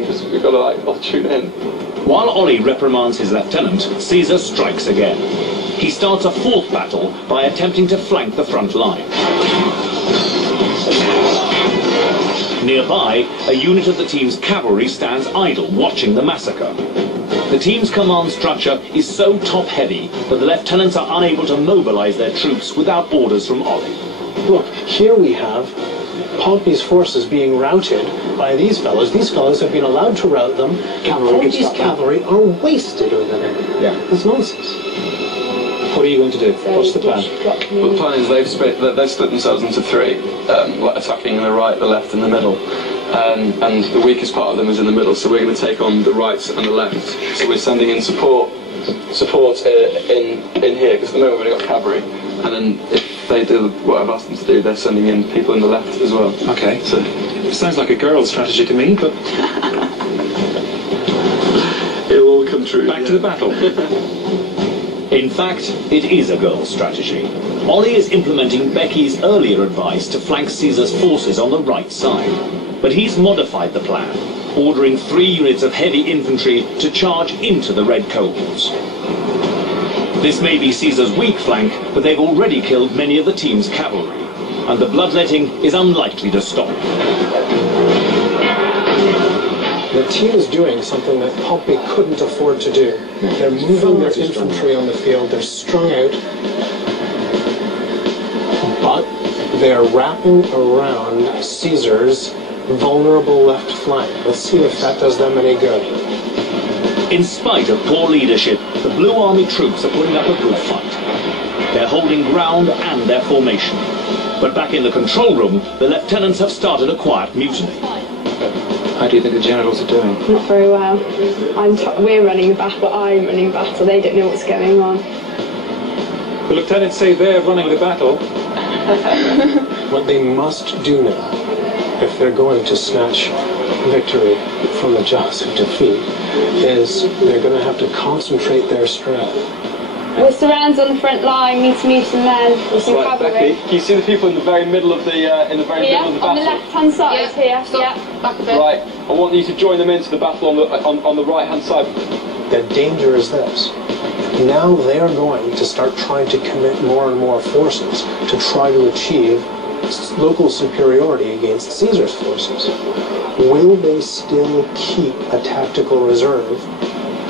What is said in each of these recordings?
because we've got to like all tune in. While Ollie reprimands his lieutenant, Caesar strikes again. He starts a fourth battle by attempting to flank the front line. Nearby, a unit of the team's cavalry stands idle, watching the massacre. The team's command structure is so top-heavy that the lieutenants are unable to mobilize their troops without orders from Ollie. Look, here we have Pompey's forces being routed by these fellows. These fellows have been allowed to rout them. Pompey's cavalry are wasted over there. Yeah. That's nonsense. What are you going to do? What's the plan? Well, the plan is they've split themselves into three, attacking the right, the left and the middle. And the weakest part of them is in the middle, so we're going to take on the right and the left. So we're sending in support in here, because at the moment we've only got cavalry. And then if they do what I've asked them to do, they're sending in people in the left as well. Okay. So it sounds like a girl's strategy to me, but it will all come true. Back to the battle. In fact, it is a girl's strategy. Ollie is implementing Becky's earlier advice to flank Caesar's forces on the right side. But he's modified the plan, ordering 3 units of heavy infantry to charge into the red cohorts. This may be Caesar's weak flank, but they've already killed many of the team's cavalry, and the bloodletting is unlikely to stop. The team is doing something that Pompey couldn't afford to do. They're moving their infantry on the field, they're strung out, but they're wrapping around Caesar's vulnerable left flank. Let's see if that does them any good. In spite of poor leadership, the Blue Army troops are putting up a good fight. They're holding ground and their formation. But back in the control room, the lieutenants have started a quiet mutiny. How do you think the generals are doing? Not very well. We're running the battle, I'm running the battle. They don't know what's going on. The lieutenants say they're running the battle. What they must do now, if they're going to snatch victory from the jaws of defeat, is they're going to have to concentrate their strength. We're surrounded on the front line, need to move some men with some cavalry. Becky, can you see the people in the very middle of the middle of the battle? On the left-hand side here. Stop. Yeah. Back a bit. Right. I want you to join them into the battle on the right-hand side. The danger is this. Now they are going to start trying to commit more and more forces to try to achieve local superiority against Caesar's forces. Will they still keep a tactical reserve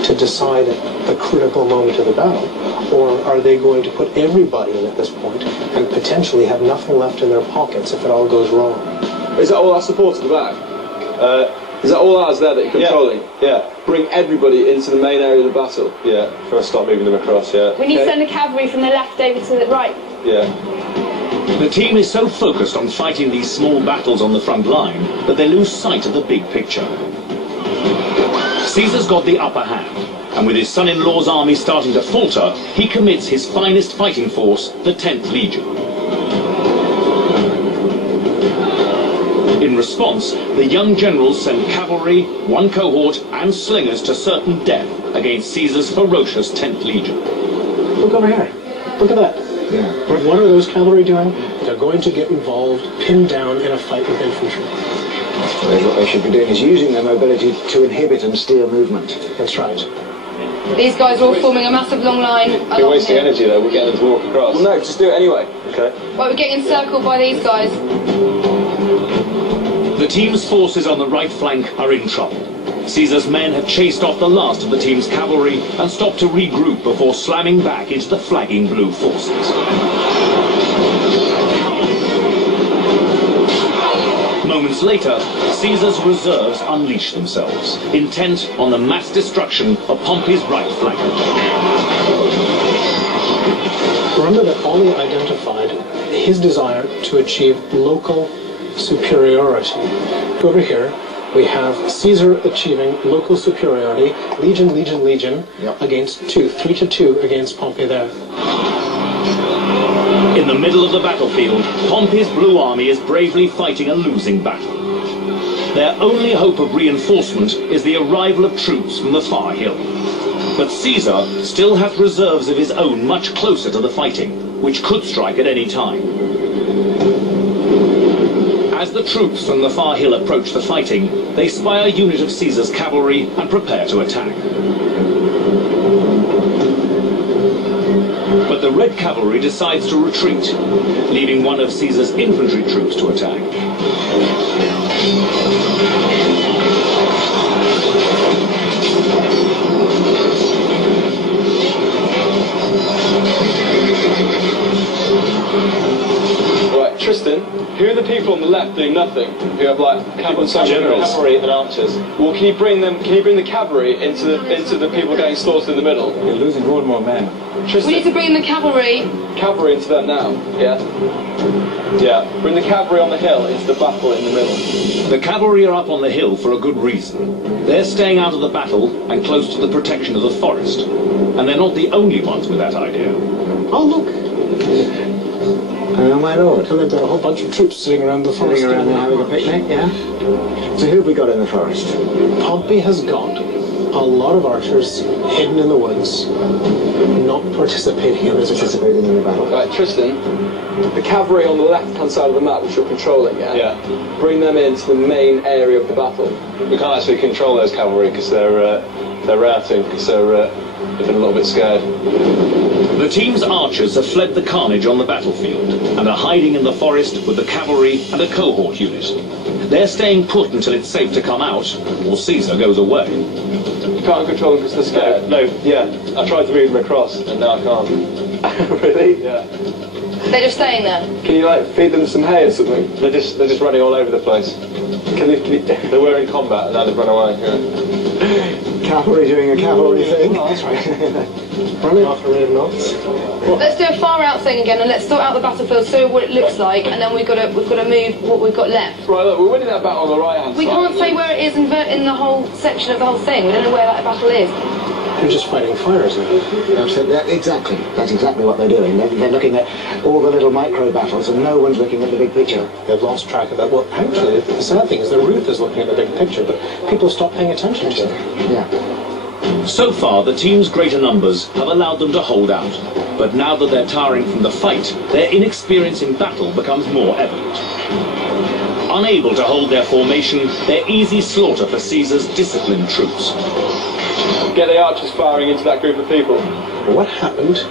to decide at the critical moment of the battle, or are they going to put everybody in at this point and potentially have nothing left in their pockets if it all goes wrong? Is that all our support at the back? Is that all ours there that you're controlling? Yeah. Bring everybody into the main area of the battle. Yeah. First start moving them across, yeah. We need to send the cavalry from the left over to the right. Yeah. The team is so focused on fighting these small battles on the front line that they lose sight of the big picture. Caesar's got the upper hand, and with his son-in-law's army starting to falter, he commits his finest fighting force, the 10th Legion. In response, the young generals send cavalry, 1 cohort, and slingers to certain death against Caesar's ferocious 10th Legion. Look over here. Look at that. Yeah. What are those cavalry doing? They're going to get involved, pinned down in a fight with infantry. What they should be doing is using their mobility to inhibit and steer movement. That's right. These guys are all forming a massive long line. You're wasting energy though, we're getting them to walk across. Well no, just do it anyway. Okay. Right, we're getting encircled by these guys. The team's forces on the right flank are in trouble. Caesar's men have chased off the last of the team's cavalry and stopped to regroup before slamming back into the flagging blue forces. Moments later, Caesar's reserves unleash themselves, intent on the mass destruction of Pompey's right flank. Remember that Ollie identified his desire to achieve local superiority. Over here, we have Caesar achieving local superiority, legion, legion, legion, against 2, 3 to 2 against Pompey there. In the middle of the battlefield, Pompey's Blue Army is bravely fighting a losing battle. Their only hope of reinforcement is the arrival of troops from the far hill. But Caesar still has reserves of his own much closer to the fighting, which could strike at any time. As As the troops from the far hill approach the fighting, they spy a unit of Caesar's cavalry and prepare to attack. But the Red Cavalry decides to retreat, leaving one of Caesar's infantry troops to attack. Right, Tristan, who are the people on the left doing nothing? Who have like cavalry and archers? Well, can you bring the cavalry into the people getting slaughtered in the middle? You're losing more and more men. Tristan, We need to bring the cavalry. cavalry into them now, yeah? Yeah, bring the cavalry on the hill into the battle in the middle. The cavalry are up on the hill for a good reason. They're staying out of the battle and close to the protection of the forest. And they're not the only ones with that idea. Oh, look! Oh, my lord. And there are a whole bunch of troops sitting around the forest. Sitting around there having a picnic, yeah? So who have we got in the forest? Pompey has got a lot of archers hidden in the woods, not participating in this battle. Participating in the battle. Right, Tristan, the cavalry on the left-hand side of the map, which you're controlling, yeah? Yeah. Bring them into the main area of the battle. We can't actually control those cavalry because they're routing, because they've been a little bit scared. The team's archers have fled the carnage on the battlefield and are hiding in the forest with the cavalry and a cohort unit. They're staying put until it's safe to come out, or Caesar goes away. You can't control them because they're scared. No, yeah. I tried to move them across, and now I can't. Really? Yeah. They're just staying there. Can you like feed them some hay or something? They're just running all over the place. They were in combat, and now they've run away. Yeah. Cavalry doing a cavalry thing. Oh, that's right. Running off a red knots. Let's do a far out thing again, and let's sort out the battlefield, so what it looks like, and then we've got to move what we've got left. Right, look, we're winning that battle on the right-hand side. We can't say where it is in the whole section of the whole thing. We don't know where that battle is. They're just fighting fires now. Exactly. That's exactly what they're doing. They're looking at all the little micro battles, and no one's looking at the big picture. They've lost track of that. Well, actually, the sad thing is that Ruth is looking at the big picture, but people stop paying attention to it. Yeah. So far, the team's greater numbers have allowed them to hold out. But now that they're tiring from the fight, their inexperience in battle becomes more evident. Unable to hold their formation, they're easy slaughter for Caesar's disciplined troops. Get the archers firing into that group of people. What happened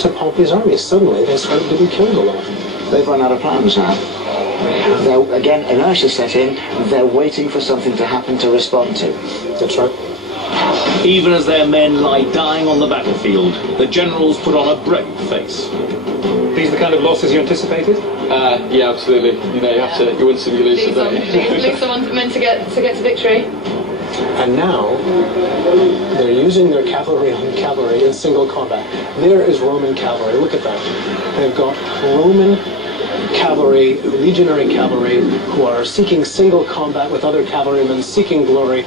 to Pompey's army? Suddenly, they started to be killed a lot. They've run out of plans now. Again, inertia set in. They're waiting for something to happen to respond to. That's right. Even as their men lie dying on the battlefield, the generals put on a brave face. These are the kind of losses you anticipated? Yeah, absolutely. You know, you win some, you lose some. Lose someone's meant to get to victory. And now, they're using their cavalry on cavalry in single combat. There is Roman cavalry. Look at that. They've got Roman cavalry, legionary cavalry, who are seeking single combat with other cavalrymen, seeking glory.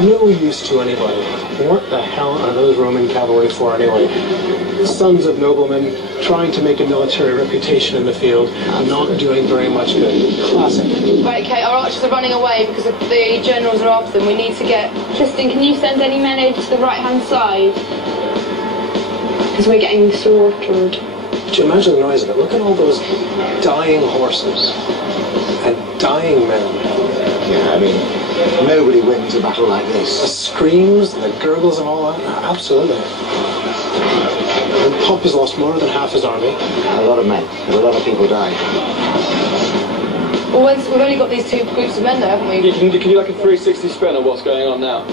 No use to anybody. What the hell are those Roman cavalry for anyway? Sons of noblemen trying to make a military reputation in the field, not doing very much good. Classic. Right, okay, our archers are running away because the generals are after them. We need to get... Tristan, can you send any men over to the right-hand side? Because we're getting slaughtered. Could you imagine the noise of it? Look at all those dying horses and dying men. Yeah, I mean, nobody wins a battle like this. The screams, the gurgles of all that, absolutely. And Pompey's lost more than half his army. A lot of men. A lot of people died. Well, we've only got these two groups of men there, haven't we? Can you do like a 360 spin on what's going on now?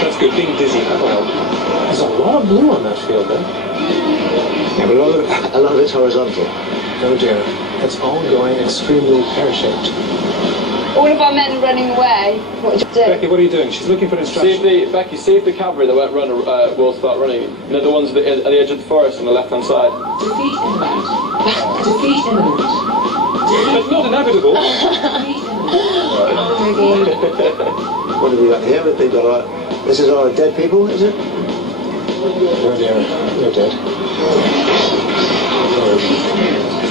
That's good. Being dizzy, that'll help. There's a lot of blue on that field, then. Yeah, but a lot of it's horizontal. Oh dear. It's all going extremely pear-shaped. All of our men running away. What did you do? Becky, what are you doing? She's looking for instructions. See if the cavalry that won't run will start running. You know, the ones at the edge of the forest on the left-hand side. Defeat imminent. Defeat imminent. It's not inevitable. What have we got here? They've got this is all dead people, is it? Oh dear. They're dead.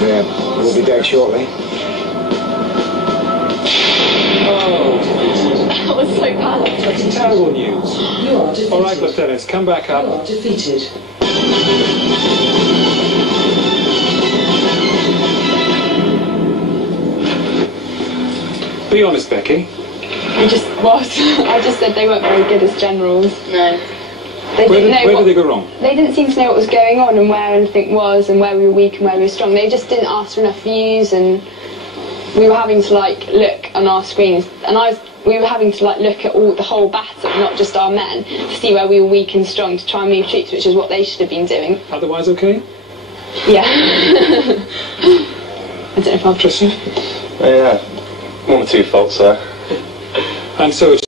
Yeah, we'll be dead shortly. That was so bad. That's terrible news. You are defeated. All right, lieutenants, come back You up. are defeated. Be honest, Becky. I just said they weren't very good as generals. No. They Where didn't know did they go wrong? They didn't seem to know what was going on and where anything was and where we were weak and where we were strong. They just didn't ask for enough views, and we were having to like look on our screens, and we were having to like look at the whole battle, not just our men, to see where we were weak and strong to try and move troops, which is what they should have been doing. Otherwise, okay? Yeah. I don't know if I've Yeah, 1 or 2 faults there. And so it's